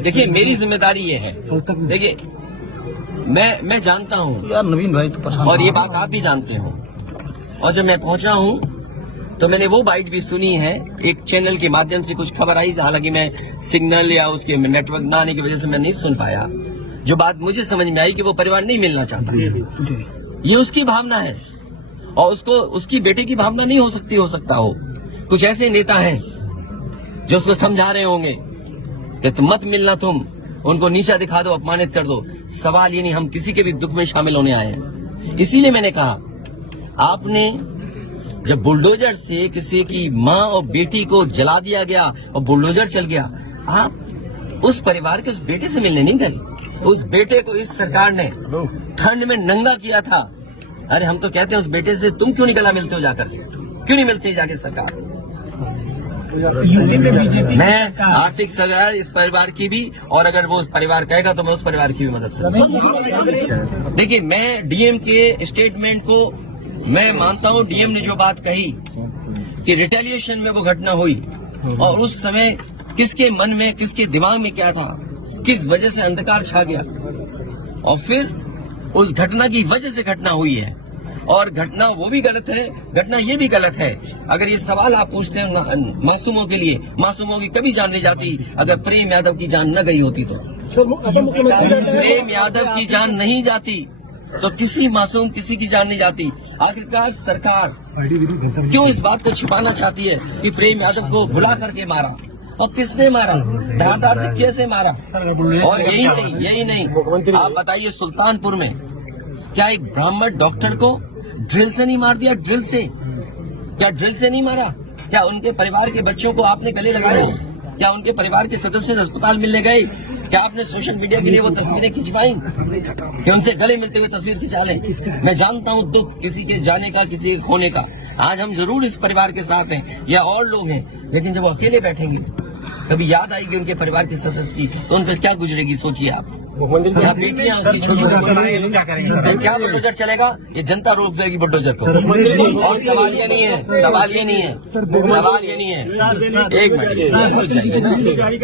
देखिए मेरी जिम्मेदारी ये है, देखिए मैं जानता हूँ यार नवीन भाई तो परेशान, और ये बात आप भी जानते हो। और जब मैं पहुंचा हूँ तो मैंने वो बाइट भी सुनी है, एक चैनल के माध्यम से कुछ खबर आई, हालांकि मैं सिग्नल या उसके नेटवर्क ना आने की वजह से मैं नहीं सुन पाया। जो बात मुझे समझ में आई कि वो परिवार नहीं मिलना चाहता, ये उसकी भावना है और उसको उसकी बेटे की भावना नहीं हो सकता हो। कुछ ऐसे नेता हैं जो उसको समझा रहे होंगे कि तुम मत मिलना, तुम उनको नीचा दिखा दो, अपमानित कर दो। सवाल ये नहीं, हम किसी के भी दुख में शामिल होने आए हैं। इसीलिए मैंने कहा, आपने जब बुलडोजर से किसी की माँ और बेटी को जला दिया गया और बुलडोजर चल गया, आप उस परिवार के उस बेटे से मिलने नहीं गए। उस बेटे को इस सरकार ने ठंड में नंगा किया था। अरे हम तो कहते हैं उस बेटे से तुम क्यों नहीं गला मिलते हो जाकर, क्यों नहीं मिलते जाके सरकार। मैं आर्थिक सहायता इस परिवार की भी, और अगर वो परिवार कहेगा तो मैं उस परिवार की भी मदद करूंगा। देखिए मैं डीएम के स्टेटमेंट को मैं मानता हूं। डीएम ने जो बात कही कि रिटेलिएशन में वो घटना हुई और उस समय किसके मन में, किसके दिमाग में क्या था, किस वजह से अंधकार छा गया और फिर उस घटना की वजह से घटना हुई है। और घटना वो भी गलत है, घटना ये भी गलत है। अगर ये सवाल आप पूछते हैं मासूमों के लिए, मासूमों की कभी जान नहीं जाती। अगर प्रेम यादव की जान न गई होती तो प्रेम यादव की जान नहीं जाती तो किसी मासूम किसी की जान नहीं जाती। आखिरकार सरकार क्यों इस बात को छिपाना चाहती है कि प्रेम यादव को भुला करके मारा, और किसने मारा, धारदार से कैसे मारा। और यही नहीं आप बताइए, सुल्तानपुर में क्या एक ब्राह्मण डॉक्टर को ड्रिल से नहीं मार दिया? ड्रिल से क्या ड्रिल से नहीं मारा? क्या उनके परिवार के बच्चों को आपने गले लगाए? क्या उनके परिवार के सदस्य अस्पताल मिलने गए? क्या आपने सोशल मीडिया के लिए वो तस्वीरें खिंचवाई कि उनसे गले मिलते हुए तस्वीर खिंचा लें? मैं जानता हूँ दुख किसी के जाने का, किसी के खोने का। आज हम जरूर इस परिवार के साथ हैं या और लोग हैं, लेकिन जब वो अकेले बैठेंगे कभी याद आएगी उनके परिवार के सदस्य की, तो उन पर क्या गुजरेगी सोचिए आप। क्या बेटियां उसकी छोटी, क्या बुलडोजर चलेगा? ये जनता रोक देगी बुलडोजर को। और सवाल ये नहीं है, सवाल ये नहीं है, सवाल ये नहीं है। एक मिनट हो जाएगी ना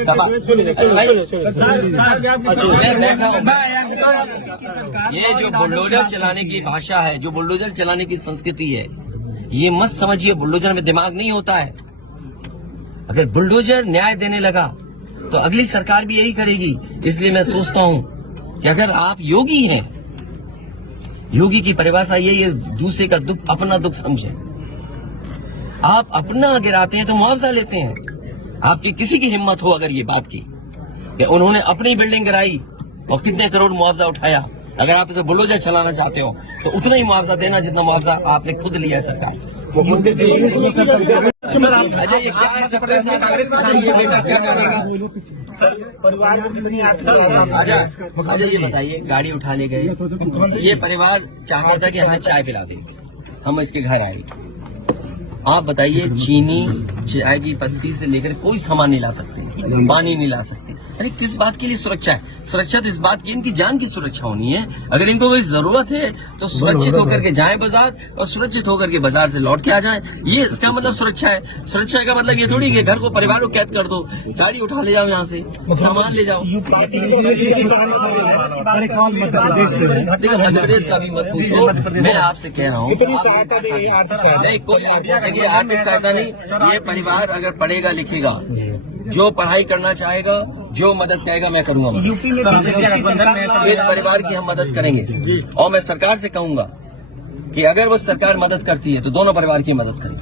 सवाल। ये जो बुलडोजर चलाने की भाषा है, जो बुलडोजर चलाने की संस्कृति है, ये मत समझिए बुलडोजर में दिमाग नहीं होता है। अगर बुलडोजर न्याय देने लगा तो अगली सरकार भी यही करेगी। इसलिए मैं सोचता हूं कि अगर आप योगी हैं, योगी की परिभाषा यही है, दूसरे का दुख अपना दुख समझे। आप अपना गिराते हैं तो मुआवजा लेते हैं। आपकी किसी की हिम्मत हो अगर ये बात की कि उन्होंने अपनी बिल्डिंग गिराई और कितने करोड़ मुआवजा उठाया, अगर आप इसे बुलडोजर चलाना चाहते हो तो उतना ही मुआवजा देना जितना मुआवजा आपने खुद लिया है सरकार से। अच्छा ये क्या है सबके साथ? अच्छा ये बेटा क्या करेगा? अच्छा ये बताइए, गाड़ी उठा ले गए, ये परिवार चाहता था कि हमें चाय पिला दे, हम इसके घर आए। आप बताइए, चीनी चाय की पत्ती से लेकर कोई सामान नहीं ला सकते, पानी नहीं ला सकते। अरे किस बात के लिए सुरक्षा है? सुरक्षा तो इस बात की, इनकी जान की सुरक्षा होनी है। अगर इनको कोई जरूरत है तो सुरक्षित होकर के जाएं बाजार और सुरक्षित होकर के बाजार से लौट के आ जाएं। ये इसका मतलब सुरक्षा है। सुरक्षा का मतलब ये थोड़ी कि घर को, परिवार को कैद कर दो, गाड़ी उठा ले जाओ, यहाँ से सामान ले जाओ। देखो मध्य प्रदेश का भी मत पूछो, मैं आपसे कह रहा हूँ नहीं कोई आर्थिक सहायता नहीं। ये परिवार अगर पढ़ेगा लिखेगा, जो पढ़ाई करना चाहेगा, जो मदद कहेगा मैं करूंगा। इस परिवार की हम मदद करेंगे और मैं सरकार से कहूंगा कि अगर वो सरकार मदद करती है तो दोनों परिवार की मदद करें।